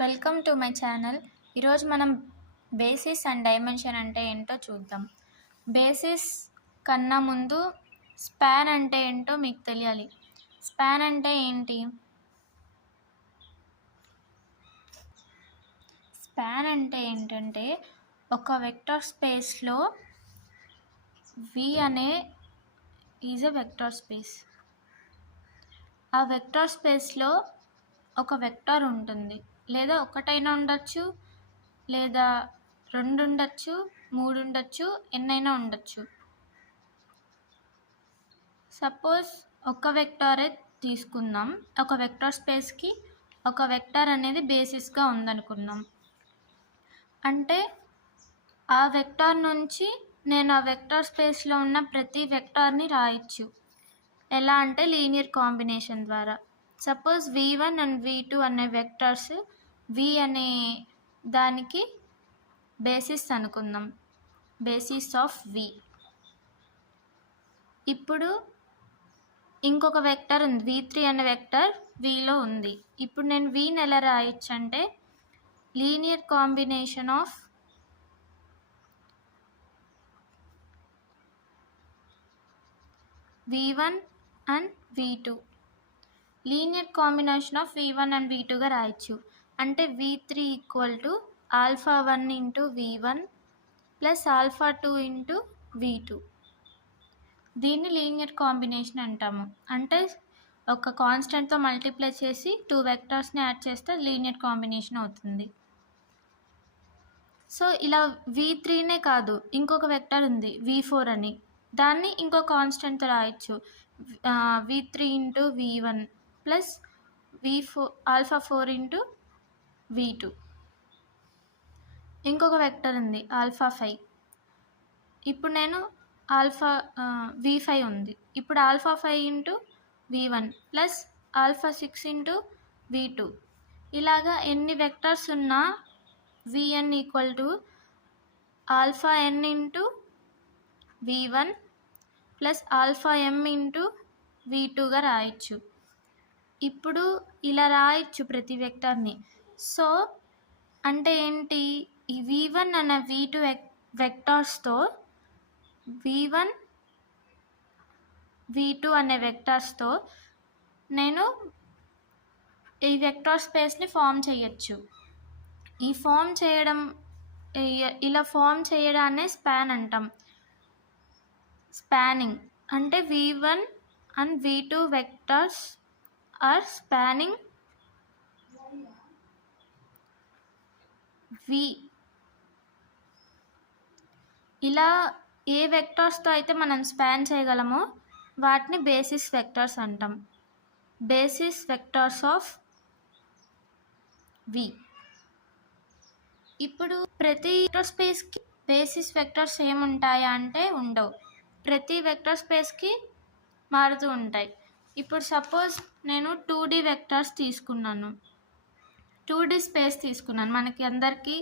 Welcome to my channel. ఈరోజు మనం basis and dimension అంటే ఏంటో చూద్దాం. బేసిస్ కన్నా ముందు స్పాన్ అంటే ఏంటో మీకు తెలియాలి. స్పాన్ అంటే ఏంటి? స్పాన్ అంటే ఏంటంటే ఒక వెక్టర్ స్పేస్లో V అనే ఈజ్ ఎ వెక్టర్ స్పేస్. ఆ వెక్టర్ స్పేస్లో ఒక వెక్టర్ ఉంటుంది, లేదా ఒకటైనా ఉండొచ్చు, లేదా 2 ఉండొచ్చు, 3 ఉండొచ్చు, ఎన్నైనా ఉండొచ్చు. సపోజ్ ఒక వెక్టారే తీసుకుందాం. ఒక వెక్టర్ స్పేస్కి ఒక వెక్టర్ అనేది బేసిస్గా ఉందనుకుందాం. అంటే ఆ వెక్టార్ నుంచి నేను ఆ వెక్టర్ స్పేస్లో ఉన్న ప్రతి వెక్టార్ని రాయొచ్చు. ఎలా అంటే లీనియర్ కాంబినేషన్ ద్వారా. సపోజ్ v1 అండ్ v2 అనే వెక్టర్స్ v అనే దానికి బేసిస్ అనుకుందాం, బేసిస్ ఆఫ్ v. ఇప్పుడు ఇంకొక వెక్టర్ ఉంది, v3 అనే వెక్టర్ vలో ఉంది. ఇప్పుడు నేను vని ఎలా రాయొచ్చు అంటే linear combination of v1 and v2. Linear combination of v1 and v2గా రాయొచ్చు. అంటే v3 equal to α1 into v1 plus α2 into v2. దీన్ని లీనియర్ కాంబినేషన్ అంటాము. అంటే ఒక కాన్స్టెంట్తో మల్టిప్లై చేసి 2 వెక్టర్స్ని యాడ్ చేస్తే లీనియర్ కాంబినేషన్ అవుతుంది. సో ఇలా v3నే కాదు, ఇంకొక వెక్టర్ ఉంది v4 అని, దాన్ని ఇంకో కాన్స్టెంట్తో రాయొచ్చు. v3 into v1 plus α4 into v2. ఇంకొక వెక్టర్ ఉంది α5. ఇప్పుడు నేను v5 ఉంది. ఇప్పుడు α5 into v1 plus α6 into v2. ఇలాగా ఎన్ని వెక్టర్స్ ఉన్నా vn equal to αn into v1 plus αm into v2గా రాయొచ్చు. ఇప్పుడు ఇలా రాయొచ్చు ప్రతి వెక్టర్ని. సో అంటే ఏంటి, ఈ v1 అనే v2 వెక్టార్స్తో v1 v2 అనే వెక్టార్స్తో నేను ఈ వెక్టార్ స్పేస్ని ఫామ్ చేయొచ్చు. ఈ ఫామ్ చేయడం, ఇలా ఫామ్ చేయడాన్నే స్పాన్ అంటాం. స్పానింగ్ అంటే v1 and v2 vectors are spanning v. ఇలా ఏ వెక్టర్స్తో అయితే మనం స్పాన్ చేయగలమో వాటిని బేసిస్ వెక్టర్స్ అంటాం. Basis vectors of v. ఇప్పుడు ప్రతి వెక్టర్ స్పేస్కి బేసిస్ వెక్టర్స్ ఏముంటాయా అంటే ఉండవు. ప్రతి వెక్టర్ స్పేస్కి మారుతూ ఉంటాయి. ఇప్పుడు సపోజ్ నేను 2D వెక్టర్స్ తీసుకున్నాను, 2D స్పేస్ తీసుకున్నాను. మనకి అందరికీ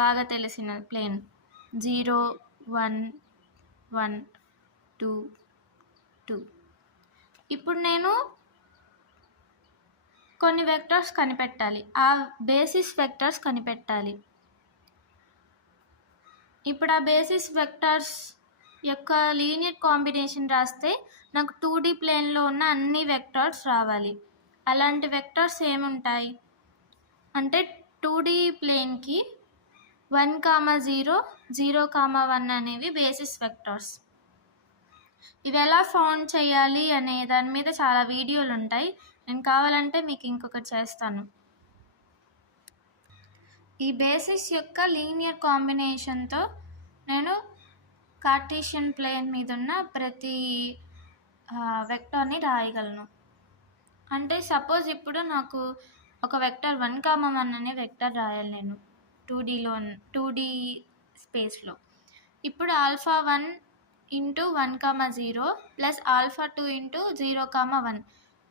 బాగా తెలిసిన ప్లేన్ 0 1 1 2 2. ఇప్పుడు నేను కొన్ని వెక్టర్స్ కనిపెట్టాలి, ఆ బేసిస్ వెక్టర్స్ కనిపెట్టాలి. ఇప్పుడు ఆ బేసిస్ వెక్టర్స్ యొక్క లీనియర్ కాంబినేషన్ రాస్తే నాకు 2D ప్లేన్లో ఉన్న అన్ని వెక్టర్స్ రావాలి. అలాంటి వెక్టర్స్ ఏముంటాయి అంటే 2D ప్లేన్కి 1, 0, 0, 1 అనేవి బేసిస్ వెక్టర్స్. ఇవి ఎలా ఫౌండ్ చేయాలి అనే దాని మీద చాలా వీడియోలు ఉంటాయి. నేను కావాలంటే మీకు ఇంకొకటి చేస్తాను. ఈ బేసిస్ యొక్క లీనియర్ కాంబినేషన్తో నేను కార్టీషియన్ ప్లేన్ మీద ఉన్న ప్రతి వెక్టర్ని రాయగలను. అంటే సపోజ్ ఇప్పుడు నాకు ఒక వెక్టర్ 1, 1 అనే వెక్టర్ రాయాలి నేను 2D స్పేస్లో. ఇప్పుడు α1 ఇంటూ 1, 0 ప్లస్ α2 ఇంటూ 0, 1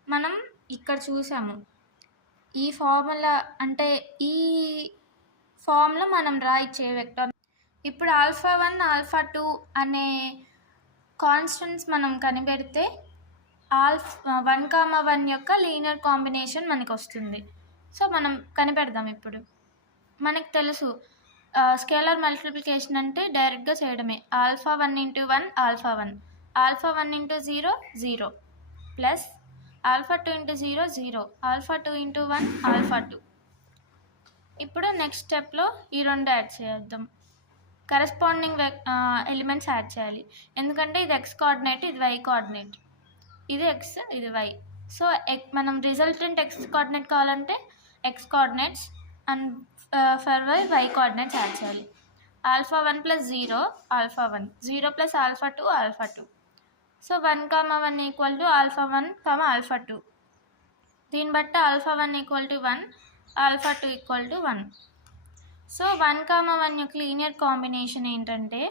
మనం ఇక్కడ చూసాము. ఈ ఫార్ములా అంటే ఈ ఫామ్లో మనం రాయొచ్చే వెక్టర్. ఇప్పుడు α1, α2 అనే కాన్స్టెంట్స్ మనం కనిపెడితే 1, 1 యొక్క లీనియర్ కాంబినేషన్ మనకు వస్తుంది. సో మనం కనిపెడదాం ఇప్పుడు. మనకు తెలుసు స్కేలార్ మల్టిప్లికేషన్ అంటే డైరెక్ట్గా చేయడమే. Alpha 1 × 1 alpha 1, alpha 1 × 0 0, plus alpha 2 × 0 0, alpha 2 × 1 alpha 2. ఇప్పుడు నెక్స్ట్ స్టెప్లో ఈ రెండు యాడ్ చేద్దాం. కరెస్పాండింగ్ ఎలిమెంట్స్ యాడ్ చేయాలి, ఎందుకంటే ఇది x కోఆర్డినేట్, ఇది y కోఆర్డినేట్, ఇది x, ఇది y. సో మనం రిజల్టెంట్ x కోఆర్డినేట్ కావాలంటే x coordinates and for y coordinates add చేయాలి. Alpha 1 + 0 alpha 1, 0 + alpha 2 alpha 2. So 1, 1 = alpha 1, alpha 2. దీన్ని బట్టి ఆల్ఫా 1 = 1, ఆల్ఫా 2 = 1. సో 1, 1 యొక్క లీనియర్ కాంబినేషన్ ఏంటంటే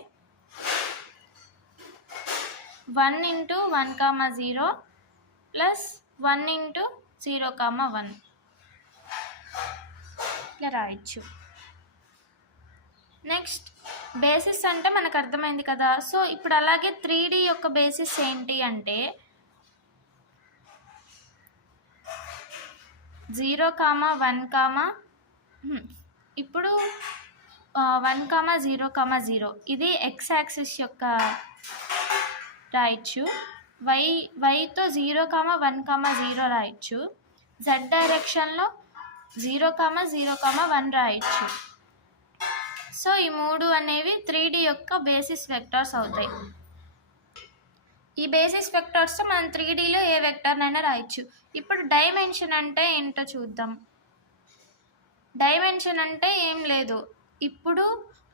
1 × 1, 0 ప్లస్ 1 × 0, 1 ఇట్లా రాయొచ్చు. నెక్స్ట్ బేసిస్ అంటే మనకు అర్థమైంది కదా. సో ఇప్పుడు అలాగే 3D యొక్క బేసిస్ ఏంటి అంటే 0, 1, ఇప్పుడు 1, 0, 0 ఇది x యాక్సిస్ యొక్క రాయొచ్చు. వైతో 0, 1, 0 రాయొచ్చు. z డైరెక్షన్లో 0, 0, 1 రాయొచ్చు. సో ఈ మూడు అనేవి 3D యొక్క బేసిస్ వెక్టార్స్ అవుతాయి. ఈ బేసిస్ వెక్టార్స్తో మనం 3Dలో ఏ వెక్టార్నైనా రాయొచ్చు. ఇప్పుడు డైమెన్షన్ అంటే ఏంటో చూద్దాం. డైమెన్షన్ అంటే ఏం లేదు, ఇప్పుడు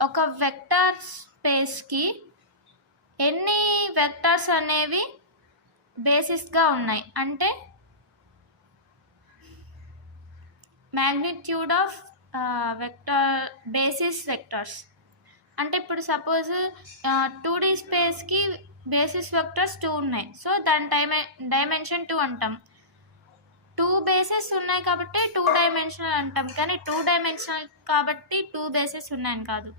ఒక వెక్టార్ స్పేస్కి ఎన్ని వెక్టార్స్ అనేవి బేసిస్గా ఉన్నాయి అంటే magnitude of vector basis vectors. అంటే ఇప్పుడు సపోజ్ 2D స్పేస్కి బేసిస్ వెక్టార్స్ 2 ఉన్నాయి, సో దాని డైమెన్షన్ 2 అంటాం. 2 బేసిస్ ఉన్నాయి కాబట్టి 2 డైమెన్షనల్ అంటాం, కానీ 2 డైమెన్షనల్ కాబట్టి 2 బేసిస్ ఉన్నాయని కాదు.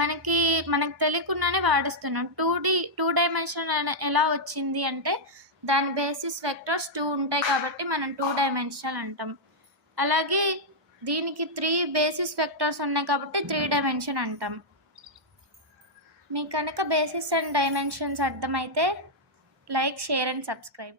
మనకు తెలియకుండానే వాడుస్తున్నాం. 2 డైమెన్షనల్ ఎలా వచ్చింది అంటే దాని బేసిస్ వెక్టార్స్ 2 ఉంటాయి కాబట్టి మనం 2 డైమెన్షనల్ అంటాం. అలాగే దీనికి 3 బేసిస్ వెక్టార్స్ ఉన్నాయి కాబట్టి 3 డైమెన్షన్ అంటాం. మీకు కనుక బేసిస్ అండ్ డైమెన్షన్స్ అర్థమైతే లైక్, షేర్ అండ్ సబ్స్క్రైబ్.